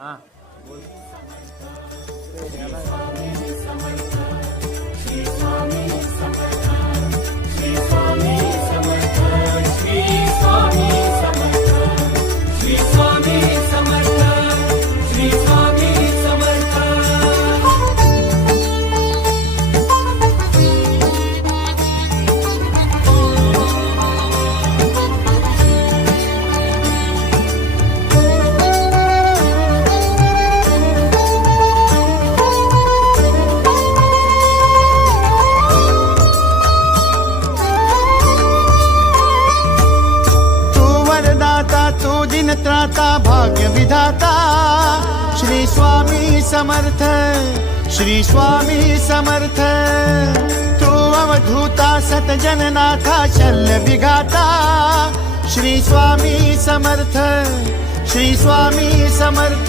हा बोल. तू दिन त्राता भाग्य विधाता श्री स्वामी समर्थ, श्री स्वामी समर्थ. तू अवधूता सतजननाथा शल्य विघाता श्री स्वामी समर्थ, श्री स्वामी समर्थ.